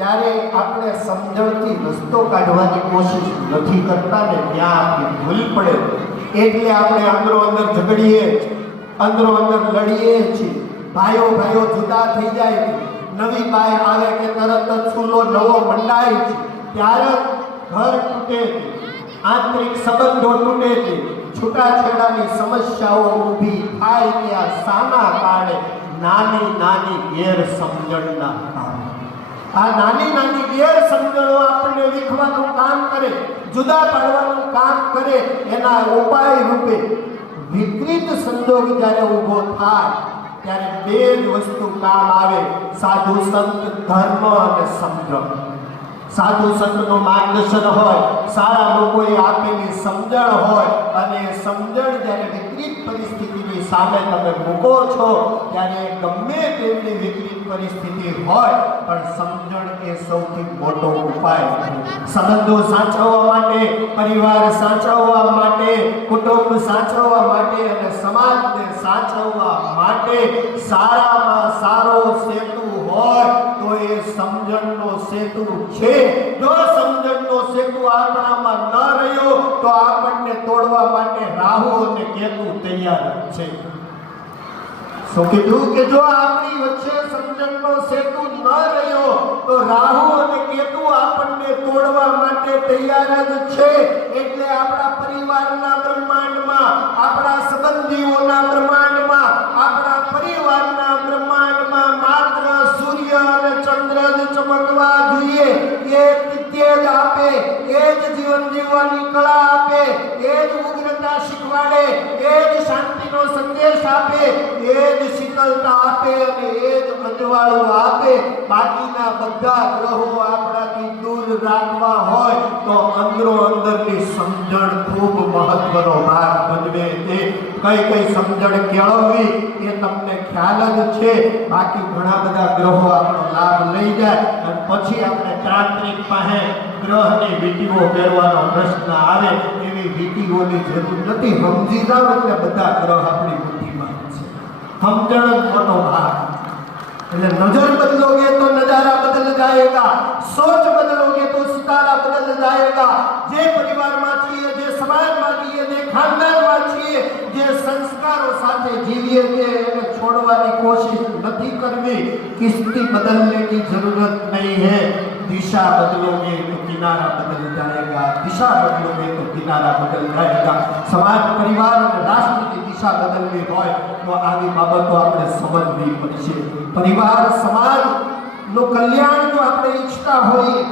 ત્યારે આપણે સમજણથી રસ્તો કાઢવાની કોશિશ નથી કરતા ને ત્યાં આપણી ભૂલ પડે, એટલે આપણે અંદરો અંદર ઝઘડીએ, અંદરો અંદર લડીએ છીએ, ભાઈઓ ભાઈઓ જુદા થઈ જાય છે, નવી બાઈ આવે કે તરત જ ચૂલો નવો મંડાય છે, ત્યારે ઘર તૂટે છે, આંતરિક સંબંધો તૂટે છે, છૂટાછેડાની સમસ્યાઓ ઊભી થાય ત્યાં સાના કારણે નાની નાની ગેરસમજણના કારણે. આ નાની નાની ગેરસમજણો આપણને વિખવાનું કામ કરે, જુદા પાડવાનું કામ કરે. એના ઉપાય રૂપે વિપરીત સંજોગ જ્યારે ઊભો થાય ત્યારે બે જ વસ્તુ કામ આવે: સાધુ સંત, ધર્મ અને સમજણ. સાધુ સંતનું માર્ગદર્શન હોય, સારા લોકોએ આપેલી સમજણ હોય, અને સમજણ જ્યારે વિપરીત પરિસ્થિતિની સામે તમે મૂકો છો ત્યારે ગમે તેટલી વિપરીત પરિસ્થિતિ હોય પણ સમજણ એ સૌથી મોટો ઉપાય છે. સંબંધો સાચવવા માટે, પરિવાર સાચવવા માટે, કુટુંબ સાચવવા માટે અને સમાજને સાચવવા માટે સારામાં સારો સેતુ હોય તો એ સમજણનો સેતુ છે. જો સમજણનો સેતુ આપણામાં ન રહ્યો તો આપણને તોડવા માટે રાહુ અને કેતુ તૈયાર છે. શું કીધું કે જો આપણી વચ્ચે સમજણનો સેતુ ન રહ્યો તો રાહુ અને કેતુ આપણને તોડવા માટે તૈયાર જ છે. એટલે આપણા પરિવારના બ્રહ્માંડમાં, આપણા સંબંધીઓના બ્રહ્માંડમાં, આપણા પરિવારના બ્રહ્માંડમાં માત્ર સૂર્ય અને ચંદ્ર જ ચમકવા જોઈએ. એ તેજ આપે, એ જ જીવન જીવવાની કળા આપે, એ જ ઉગ્રતા શીખવાડે, એ જ શાંતિનો સંદેશ આપે, એ જ શીતળતા આપે અને એ જ અજવાળું આપે. બાકીના બધા ગ્રહો આપણાથી દૂર રાખવા હોય તો અંદરો અંદરની સમજણ ખૂબ મહત્વનો ભાગ ભજવે છે. કઈ કઈ સમજણ કેળવવી એ તમને ખ્યાલ જ છે. બાકી ઘણા બધા ગ્રહો આપણો લાભ લઈ જાય અને પછી આપણે તાંત્રિક પાસે ગ્રહની વીંટીઓ પહેરવાનો પ્રશ્ન આવે. એવી વીંટીઓની જરૂર નથી. સમજી જાઓ એટલે બધા ગ્રહ આપણી બુદ્ધિમાં છે. સમજણ જ મોટો ભાગ. એટલે નજર બદલોગે તો નજારા બદલ જાયેગા, સોચ બદલોગે તો સિતારા બદલ જાયેગા. જે પરિવારમાં છીએ, જે સમાજમાં છીએ, જે ખાનદાનમાં છીએ, જે સંસ્કારો સાથે જીવીએ છીએ એને છોડવાની કોશિશ નથી કરવી. કિસ્તી બદલने की जरूरत नहीं है. दिशा बदलोगे तो किनारा बदल जाएगा, दिशा बदलोगे तो किनारा बदल जाएगा. समाज, परिवार और राष्ट्र की दिशा बदलनी હોય તો આવી બાબતો આપણે સમજવી પડશે. પરિવાર, સમાજ નું કલ્યાણ જો આપણે ઈચ્છતા હોઈએ